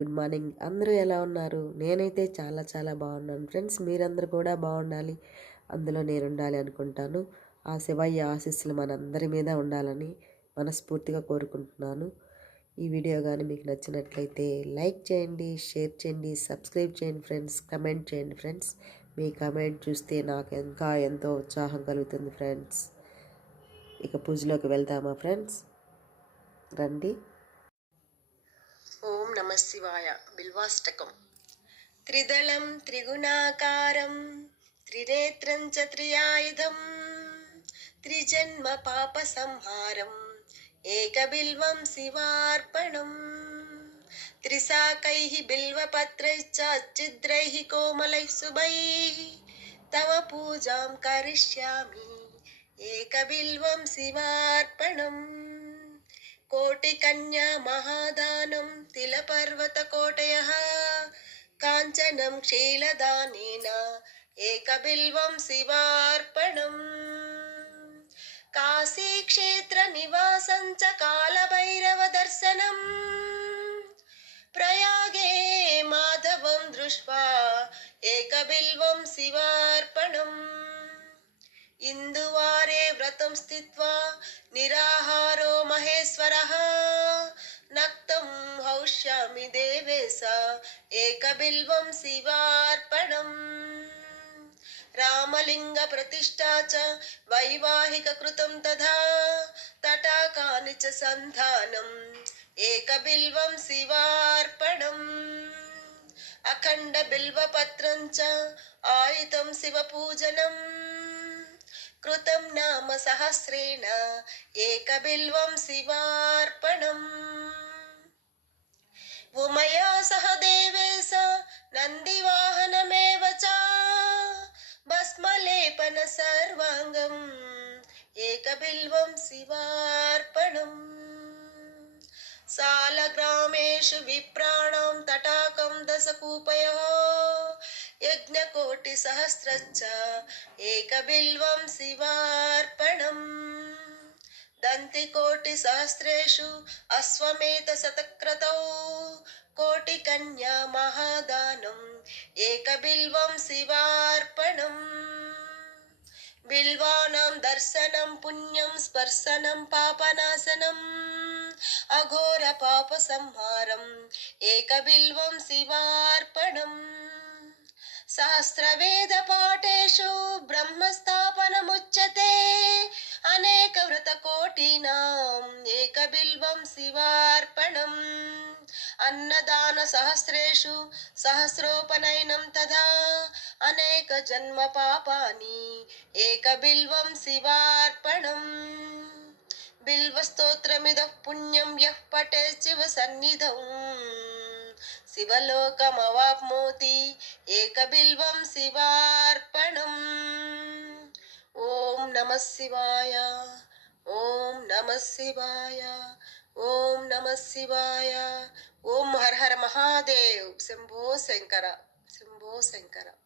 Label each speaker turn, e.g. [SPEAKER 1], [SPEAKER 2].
[SPEAKER 1] Good morning అందరూ ఎలా ఉన్నారు? నేనైతే చాలా చాలా బాగున్నాను. ఫ్రెండ్స్ మీరందరూ కూడా బాగుండాలి. అందులో నేను ఉండాలి అనుకుంటాను. ఆ శివయ్య ఆశీస్సులు మనందరి మీద ఉండాలని మనస్ఫూర్తిగా కోరుకుంటున్నాను. ఈ వీడియో కానీ మీకు నచ్చినట్లయితే లైక్ చేయండి షేర్ చేయండి సబ్స్క్రైబ్ చేయండి ఫ్రెండ్స్ కమెంట్ చేయండి ఫ్రెండ్స్. మీ కమెంట్ చూస్తే నాకు ఇంకా ఎంతో ఉత్సాహం కలుగుతుంది ఫ్రెండ్స్. ఇక పూజలోకి వెళ్తామా ఫ్రెండ్స్? రండి.
[SPEAKER 2] నమశివాయ బిల్వాష్టకం. త్రిదళం త్రిగుణాకారం త్రినేత్రం చ త్రియాయుధం త్రిజన్మ పాప సంహారం ఏకబిల్వం శివార్పణం. త్రిశాకై బిల్వపత్రైశ్చిద్రై కోమలై శుభై తవ పూజాం కరిష్యామి ఏకబిల్వం శివార్పణం. कोटिकन्या महादानं तिलपर्वतकोटयः। काञ्चनं शीलदानेन एकबिल्वं शिवार्पणम्। काशीक्षेत्रनिवासं च कालभैरवदर्शनम्। प्रयागे माधवं दृष्ट्वा एकबिल्वं शिवार्पणम् व्रतं स्थित्वा निराहारो महेश्वरः। नक्तं हौष्यामि देवेश एकबिल्वं शिवार्पणम्। रामलिङ्गप्रतिष्ठा च वैवाहिककृतं तथा तटाकानि च सन्धानम् एकबिल्वं शिवार्पणम्। अखण्डबिल्वपत्रं च आयुतं शिवपूजनम् कृतं नाम सहस्रेण एकबिल्वं शिवार्पणम्। उमया सह देवेश नन्दिवाहनमेव च। भस्मलेपन सर्वाङ्गम् एकबिल्वं शिवार्पणम्। सालग्रामेषु विप्राणां तटाकं दशकूपयोः यज्ञकोटिसहस्रश्च एकबिल्वं शिवार्पणम्। दन्तिकोटिसहस्रेषु अश्वमेधशतक्रतौ कोटिकन्या महादानम् एकबिल्वं शिवार्पणम्। बिल्वानां दर्शनं पुण्यं स्पर्शनं पापनाशनम् अघोरपापसंहारम् एकबिल्वं शिवार्पणम् सहस्रवेदपाठेषु ब्रह्मस्थापनमुच्यते। अनेकव्रतकोटीनाम् एकबिल्वं शिवार्पणम्। अन्नदानसहस्रेषु सहस्रोपनयनं तथा अनेकजन्मपापानि एकबिल्वं शिवार्पणम्। बिल्वस्तोत्रमिदः पुण्यं यः पठेत् शिवसन्निधौ శివలోకమవాప్నోతి ఏకబిల్వం శివార్పణం. ఓం నమ శివాయ ఓం నమ శివాయ ఓం నమ శివాయ. ఓం హర హర మహాదేవ్. శంభో శంకర శంభో శంకర.